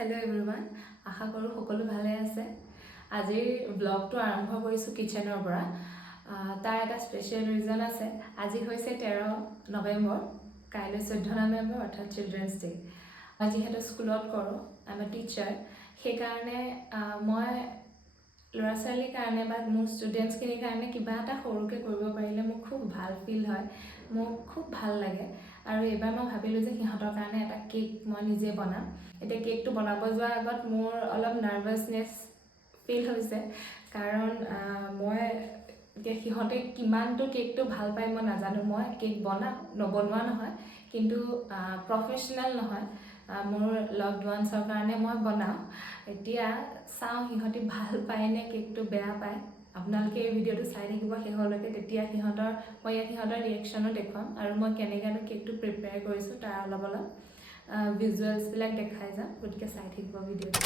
Hello everyone आशा करूँ सकलो भाले आछे। आजिर ब्लग तो आरम्भ करिछु किचेनर পৰা। तार এটা स्पेशल रिजन আছে। আজি হৈছে 13 नवेम्बर, কাইলৈ 14 नवेम्बर अर्थात चिल्ड्रेन्स डे। মই যেহেতু স্কুলত কৰো, আই এম এ টিচাৰ, সেই কাৰণে মই ল'ৰা ছোৱালীৰ কাৰণে বা মোৰ ষ্টুডেণ্টছখিনিৰ কাৰণে কিবা এটা সৰুকৈ কৰিব পাৰিলে মোৰ খুব ভাল ফিল হয়, মোৰ খুব ভাল লাগে। আৰু এবাৰ মই ভাবিলোঁ যে সিহঁতৰ কাৰণে এটা কেক মই নিজে বনাম। এতিয়া কেকটো বনাব যোৱাৰ আগত মোৰ অলপ নাৰ্ভাছনেছ ফিল হৈছে, কাৰণ মই এতিয়া সিহঁতে কিমানটো কেকটো ভাল পায় মই নাজানো। মই কেক নবনোৱা নহয়, কিন্তু প্ৰফেশ্যনেল নহয়, মোৰ লগড ওৱান্সৰ কাৰণে মই বনাওঁ। এতিয়া চাওঁ সিহঁতে ভাল পায় নে কেকটো বেয়া পায়। আপোনালোকে এই ভিডিঅ'টো চাই থাকিব শেষলৈকে, তেতিয়া মই ইয়াত সিহঁতৰ ৰিয়েকশ্যনো দেখুৱাম আৰু মই কেনেকৈ কেকটো প্ৰিপেয়াৰ কৰিছোঁ তাৰ অলপ ভিজুৱেলছবিলাক দেখাই যাম। গতিকে চাই থাকিব ভিডিঅ'টো।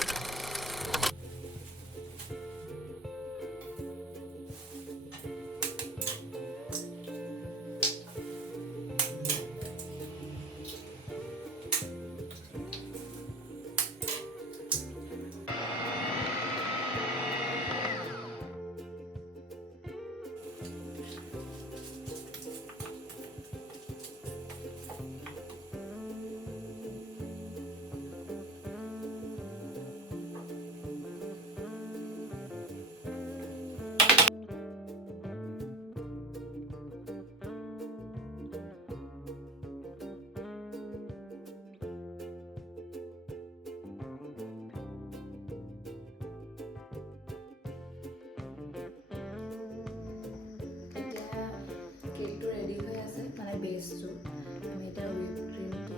কেকটো ৰেডি হৈ আছে, মানে বেছটো আমি এতিয়া হুইপ ক্ৰীমটো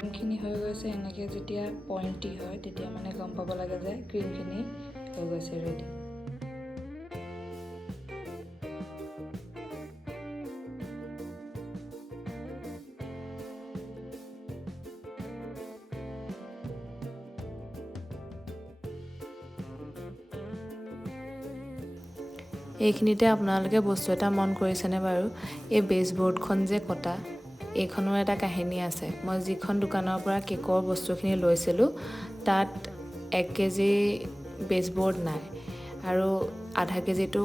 ক্ৰীমখিনি হৈ গৈছে। এনেকৈ যেতিয়া পইণ্টি হয় তেতিয়া মানে গম পাব লাগে যে ক্ৰীমখিনি হৈ গৈছে ৰেডি। এইখিনিতে আপোনালোকে বস্তু এটা মন কৰিছেনে বাৰু? এই বেছবৰ্ডখন যে কটা, এইখনৰ এটা কাহিনী আছে। মই যিখন দোকানৰ পৰা কেকৰ বস্তুখিনি লৈছিলোঁ, তাত 1 কেজি বেছবৰ্ড নাই, আৰু আধা কেজিটো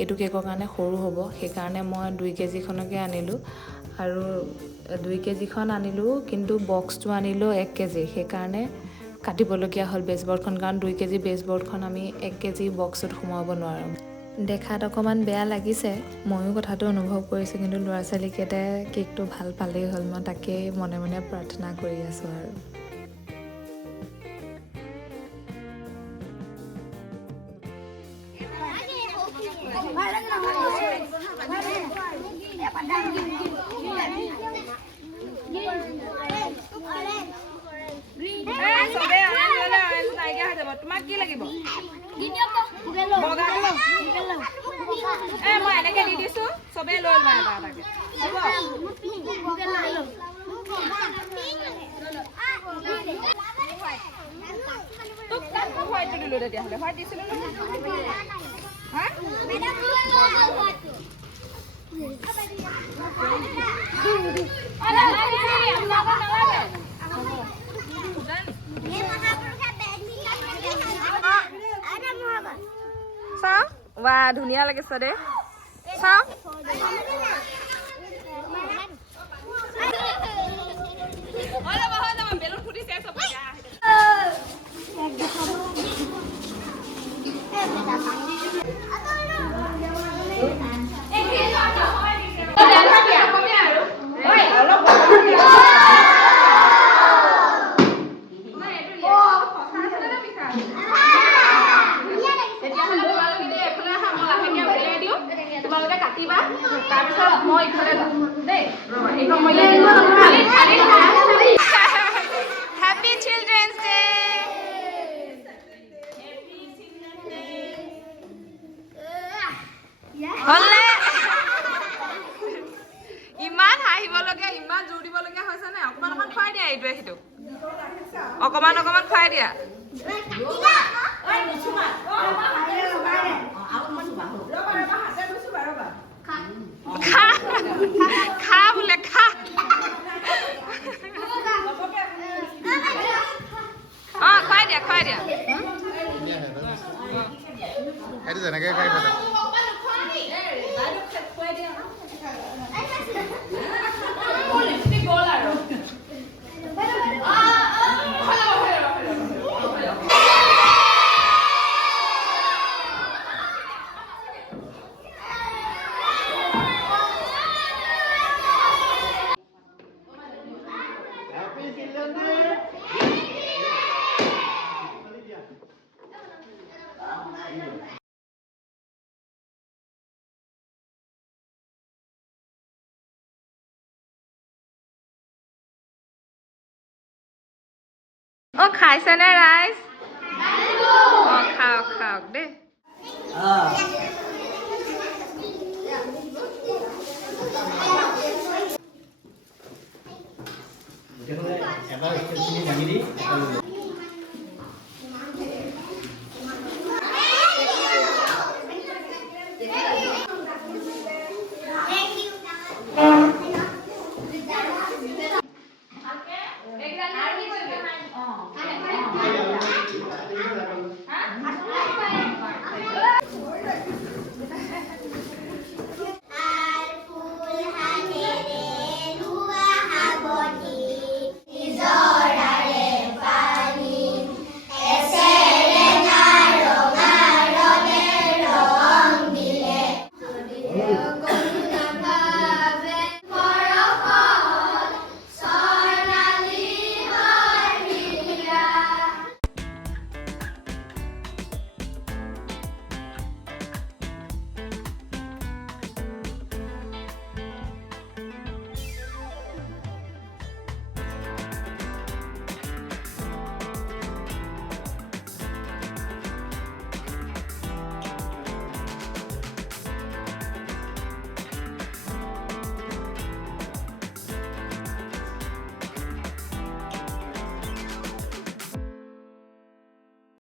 এইটো কেকৰ কাৰণে সৰু হ'ব। সেইকাৰণে মই 2 কেজিখনকে আনিলোঁ, আৰু 2 কেজিখন আনিলোঁ, কিন্তু বক্সটো আনিলোঁ 1 কেজি। সেইকাৰণে কাটিবলগীয়া হ'ল বেছবৰ্ডখন, কাৰণ 2 কেজি বেছবৰ্ডখন আমি 1 কেজি বক্সত সোমাব নোৱাৰোঁ। দেখাত অকণমান বেয়া লাগিছে, ময়ো কথাটো অনুভৱ কৰিছোঁ, কিন্তু ল'ৰা ছোৱালীকেইটাই কেকটো ভাল পালেই হ'ল। মই তাকেই মনে মনে প্ৰাৰ্থনা কৰি আছোঁ আৰু। তোমাক কি লাগিব? মই এনেকে দি দিছো, চবে লৈ লোৱা এটা এটাকে। তোক তাত মই হোৱাইটটো দিলো, তেতিয়াহ'লে হোৱাইট দিছিলো ন? চাওঁ, বা ধুনীয়া লাগিছে দে। চাওঁ, বেলুন ফুটিছে চব। তোমালোকে কাটিবা, তাৰপিছত মই এইটোৱে সিটো অকমান অকমান খুৱাই দিয়া খা খা বোলে খা খুৱাই দিয়া সেইটো যেনেকৈ খাই পেলাই খাইছেনে ৰাইজ খাওক খাওক দেই এবাৰ